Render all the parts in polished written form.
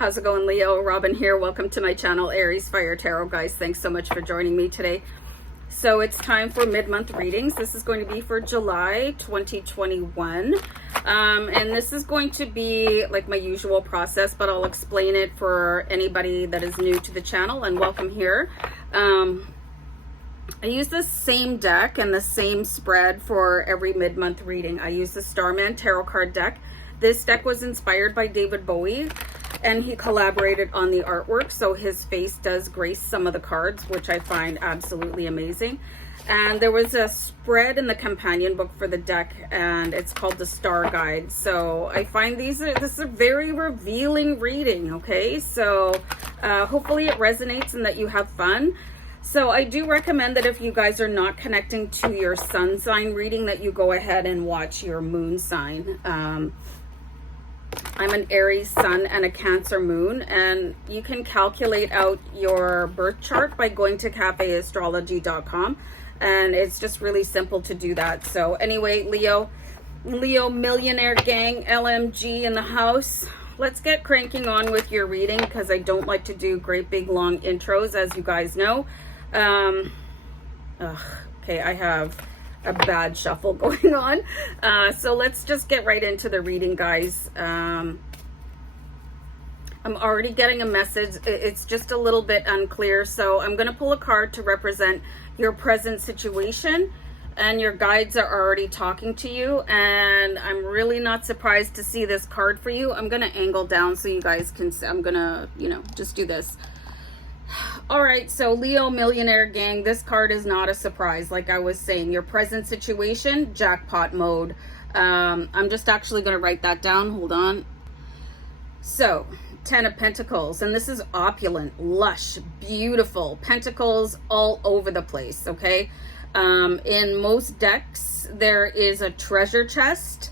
How's it going, Leo? Robin here. Welcome to my channel, AriesFireTarot, guys. Thanks so much for joining me today. So it's time for mid-month readings. This is going to be for July 2021. And this is going to be like my usual process, but I'll explain it for anybody that is new to the channel, and welcome here. I use the same deck and the same spread for every mid-month reading. I use the Starman tarot card deck. This deck was inspired by David Bowie, and he collaborated on the artwork, so his face does grace some of the cards, which I find absolutely amazing. And there was a spread in the companion book for the deck, and it's called the Starguide. So I find this is a very revealing reading, okay? So hopefully it resonates and that you have fun. So I do recommend that if you guys are not connecting to your sun sign reading, that you go ahead and watch your moon sign. I'm an Aries sun and a Cancer moon, and you can calculate out your birth chart by going to cafeastrology.com, and it's just really simple to do that. So anyway, Leo millionaire gang, LMG in the house. Let's get cranking on with your reading, because I don't like to do great big long intros, as you guys know. Okay, I have a bad shuffle going on, so let's just get right into the reading, guys. I'm already getting a message. It's just a little bit unclear, so I'm going to pull a card to represent your present situation, and your guides are already talking to you, and I'm really not surprised to see this card for you. I'm going to angle down so you guys can see. I'm going to, just do this. All right, so Leo millionaire gang, this card is not a surprise. Like I was saying, your present situation, jackpot mode. I'm just actually going to write that down. Hold on. So 10 of Pentacles, and this is opulent, lush, beautiful pentacles all over the place. Okay, in most decks there is a treasure chest,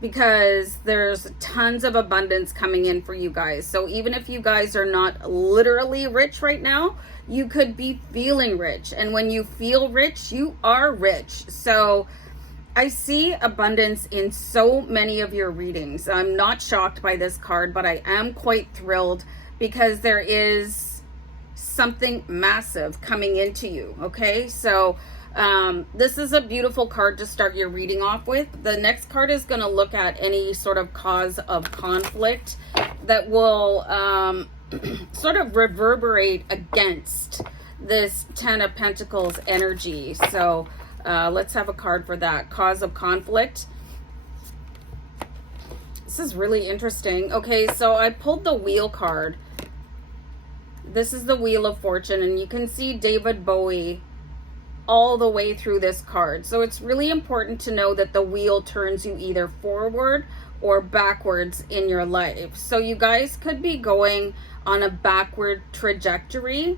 because there's tons of abundance coming in for you guys. So even if you guys are not literally rich right now, you could be feeling rich. And when you feel rich, you are rich. So I see abundance in so many of your readings. I'm not shocked by this card, but I am quite thrilled, because there is something massive coming into you. Okay, so this is a beautiful card to start your reading off with. The next card is going to look at any sort of cause of conflict that will sort of reverberate against this 10 of Pentacles energy. So let's have a card for that. Cause of conflict. This is really interesting. Okay, so I pulled the Wheel card. This is the Wheel of Fortune, and you can see David Bowie all the way through this card. So it's really important to know that the wheel turns you either forward or backwards in your life. So you guys could be going on a backward trajectory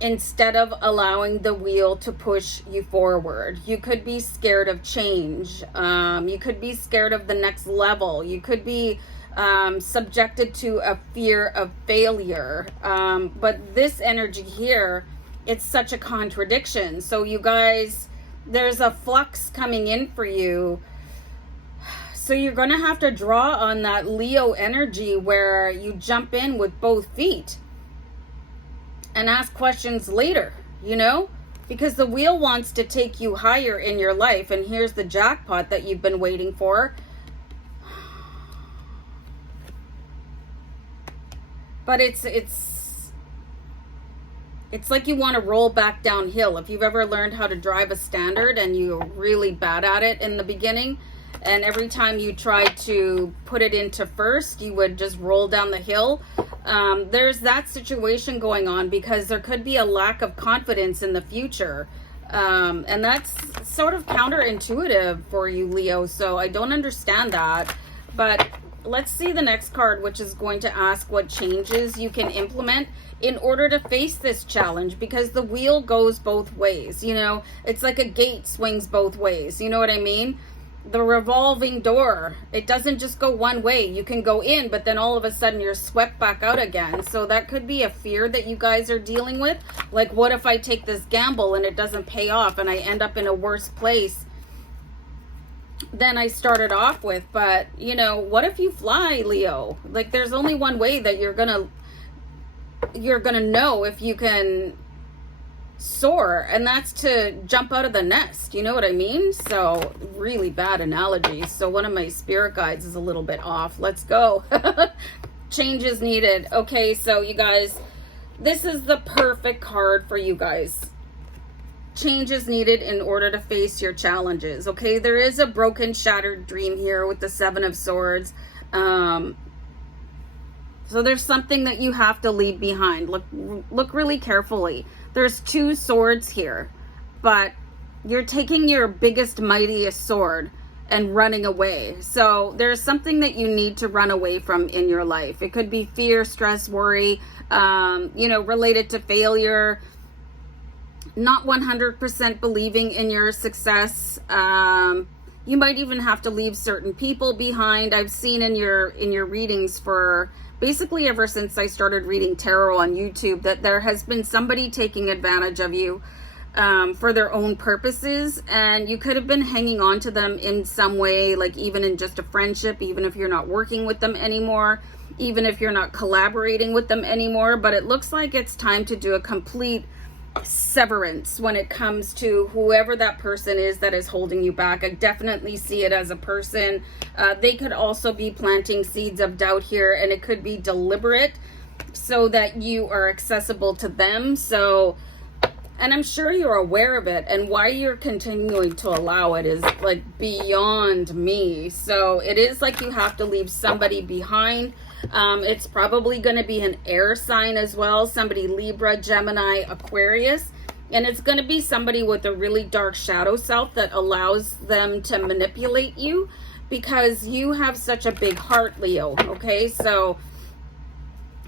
instead of allowing the wheel to push you forward. You could be scared of change. You could be scared of the next level. You could be subjected to a fear of failure. But this energy here, it's such a contradiction. So you guys, there's a flux coming in for you. So you're going to have to draw on that Leo energy, where you jump in with both feet and ask questions later, because the wheel wants to take you higher in your life. And here's the jackpot that you've been waiting for. But it's like you want to roll back downhill. If you've ever learned how to drive a standard and you're really bad at it in the beginning, and every time you try to put it into first, you would just roll down the hill. There's that situation going on, because there could be a lack of confidence in the future. And that's sort of counterintuitive for you, Leo. So I don't understand that. But let's see the next card, which is going to ask what changes you can implement in order to face this challenge, because the wheel goes both ways. It's like a gate swings both ways. You know what I mean? The revolving door, it doesn't just go one way. You can go in, but then all of a sudden you're swept back out again. So that could be a fear that you guys are dealing with. Like, what if I take this gamble and it doesn't pay off and I end up in a worse place than I started off with. But, you know, what if you fly, Leo? Like, there's only one way that you're gonna know if you can soar, and that's to jump out of the nest. You know what I mean? So, really bad analogy. So one of my spirit guides is a little bit off. Let's go. Change is needed. Okay, so you guys, this is the perfect card for you guys. Change is needed in order to face your challenges. Okay, there is a broken, shattered dream here with the Seven of Swords. So there's something that you have to leave behind. Look really carefully. There's two swords here, but you're taking your biggest, mightiest sword and running away. So there's something that you need to run away from in your life. It could be fear, stress, worry, you know, related to failure, not 100% believing in your success. You might even have to leave certain people behind. I've seen in your readings for basically ever since I started reading tarot on YouTube that there has been somebody taking advantage of you for their own purposes, and you could have been hanging on to them in some way, like even in just a friendship, even if you're not working with them anymore, even if you're not collaborating with them anymore. But it looks like it's time to do a complete severance when it comes to whoever that person is that is holding you back. I definitely see it as a person. They could also be planting seeds of doubt here, and it could be deliberate so that you are accessible to them. So, and I'm sure you're aware of it, and why you're continuing to allow it is like beyond me. So it is like you have to leave somebody behind. It's probably going to be an air sign as well, somebody Libra, Gemini, Aquarius, and it's going to be somebody with a really dark shadow self that allows them to manipulate you because you have such a big heart, Leo. Okay, so,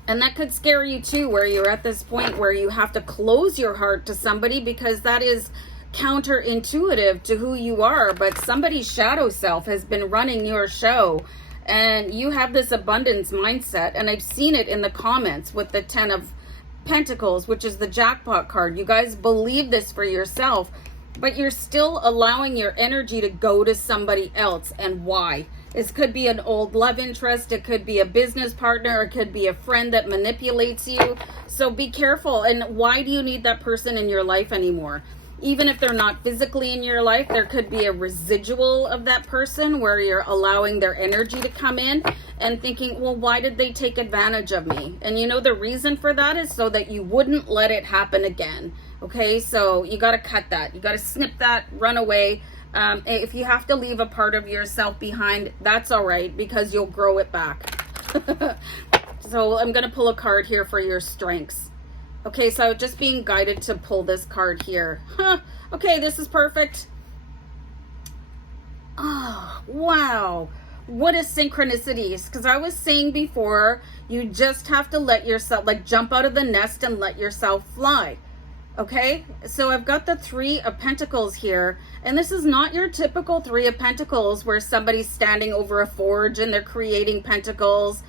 and that could scare you too, where you're at this point where you have to close your heart to somebody because that is counterintuitive to who you are. But somebody's shadow self has been running your show, and you have this abundance mindset, and I've seen it in the comments with the 10 of Pentacles, which is the jackpot card. You guys believe this for yourself, but you're still allowing your energy to go to somebody else. And why? This could be an old love interest, it could be a business partner, it could be a friend that manipulates you. So be careful. And why do you need that person in your life anymore? Even if they're not physically in your life, there could be a residual of that person where you're allowing their energy to come in and thinking, well, why did they take advantage of me? And you know, the reason for that is so that you wouldn't let it happen again. Okay, so you got to cut that. You got to snip that, run away. If you have to leave a part of yourself behind, that's all right, because you'll grow it back. So I'm going to pull a card here for your strengths. Okay, so just being guided to pull this card here. Okay, this is perfect. Oh, wow. What a synchronicities. Because I was saying before, you just have to let yourself, like, jump out of the nest and let yourself fly. Okay, so I've got the 3 of Pentacles here. And this is not your typical 3 of Pentacles where somebody's standing over a forge and they're creating pentacles.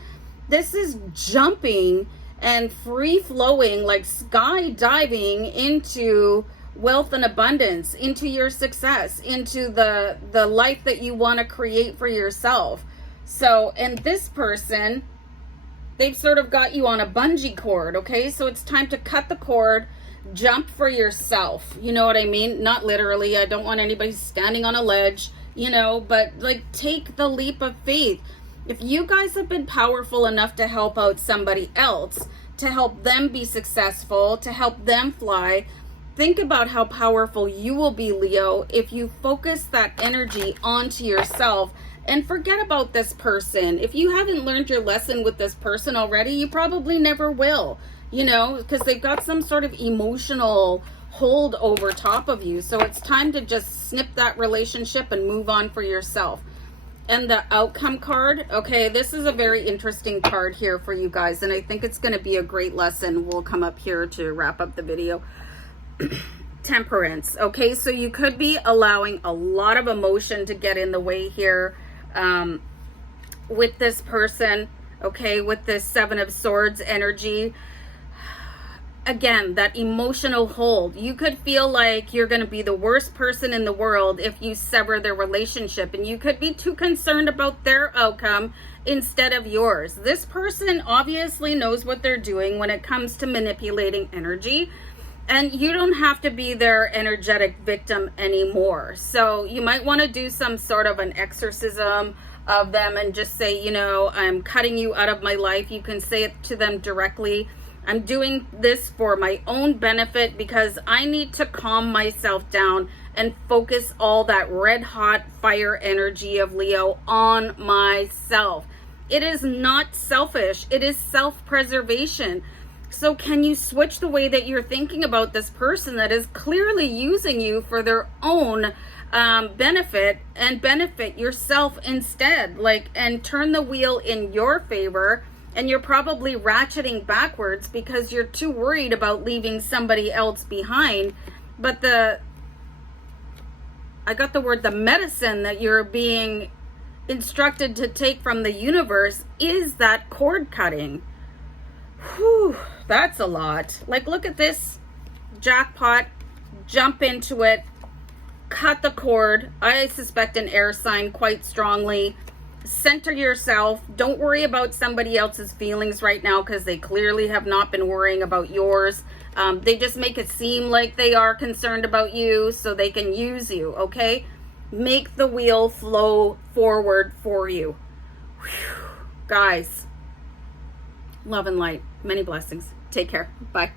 This is jumping and free-flowing, like skydiving into wealth and abundance, into your success, into the life that you want to create for yourself. So, and this person, they've sort of got you on a bungee cord, okay? So it's time to cut the cord, jump for yourself. You know what I mean? Not literally. I don't want anybody standing on a ledge, you know, but like take the leap of faith. If you guys have been powerful enough to help out somebody else, to help them be successful, to help them fly, think about how powerful you will be, Leo, if you focus that energy onto yourself and forget about this person. If you haven't learned your lesson with this person already, you probably never will, you know, because they've got some sort of emotional hold over top of you. So it's time to just snip that relationship and move on for yourself. And the outcome card, okay, this is a very interesting card here for you guys, and I think it's going to be a great lesson. We'll come up here to wrap up the video. Temperance, okay, so you could be allowing a lot of emotion to get in the way here with this person, okay, with this 7 of Swords energy. again, that emotional hold. You could feel like you're going to be the worst person in the world if you sever their relationship, and you could be too concerned about their outcome instead of yours. This person obviously knows what they're doing when it comes to manipulating energy, and you don't have to be their energetic victim anymore. So you might want to do some sort of an exorcism of them and just say, you know, I'm cutting you out of my life. You can say it to them directly. I'm doing this for my own benefit because I need to calm myself down and focus all that red hot fire energy of Leo on myself. It is not selfish. It is self-preservation. So can you switch the way that you're thinking about this person that is clearly using you for their own benefit, and benefit yourself instead? Like, and turn the wheel in your favor. And you're probably ratcheting backwards because you're too worried about leaving somebody else behind. But the medicine that you're being instructed to take from the universe is that cord cutting. Whew, that's a lot. Like, look at this jackpot, jump into it, cut the cord. I suspect an air sign quite strongly. Center yourself. Don't worry about somebody else's feelings right now, because they clearly have not been worrying about yours. They just make it seem like they are concerned about you so they can use you, okay? Make the wheel flow forward for you. Whew. Guys, love and light. Many blessings. Take care. Bye.